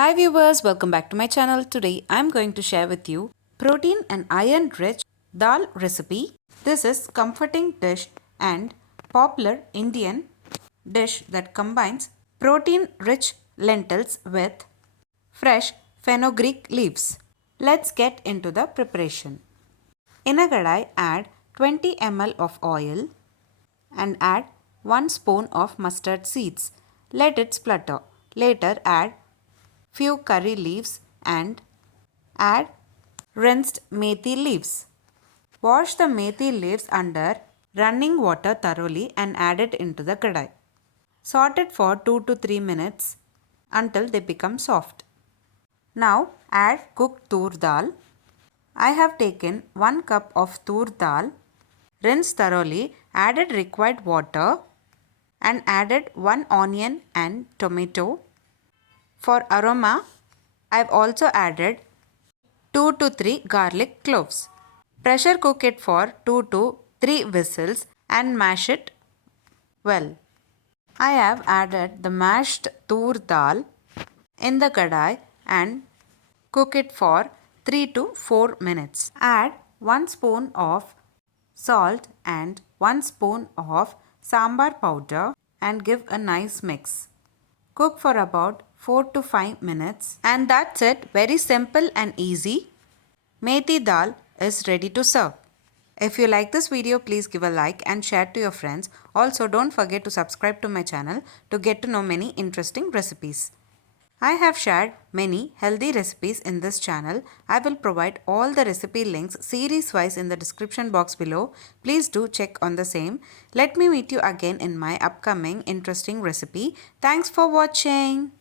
Hi viewers, welcome back to my channel. Today I am going to share with you protein and iron rich dal recipe. This is comforting dish and popular Indian dish that combines protein rich lentils with fresh fenugreek leaves. Let's get into the preparation. In a kadai add 20 ml of oil and add 1 spoon of mustard seeds. Let it splutter. Later add few curry leaves and add rinsed methi leaves. Wash the methi leaves under running water thoroughly and add it into the kadai. Saute it for 2 to 3 minutes until they become soft. Now add cooked tur dal. I have taken 1 cup of tur dal, rinsed thoroughly, added required water and added 1 onion and tomato. For aroma, I have also added 2 to 3 garlic cloves. Pressure cook it for 2 to 3 whistles and mash it well. I have added the mashed tur dal in the kadai and cook it for 3 to 4 minutes. Add 1 spoon of salt and 1 spoon of sambar powder and give a nice mix. Cook for about 4 to 5 minutes and that's it. Very simple and easy. Methi dal is ready to serve. If you like this video, please give a like and share to your friends. Also, don't forget to subscribe to my channel to get to know many interesting recipes. I have shared many healthy recipes in this channel. I will provide all the recipe links series wise in the description box below. Please do check on the same. Let me meet you again in my upcoming interesting recipe. Thanks for watching.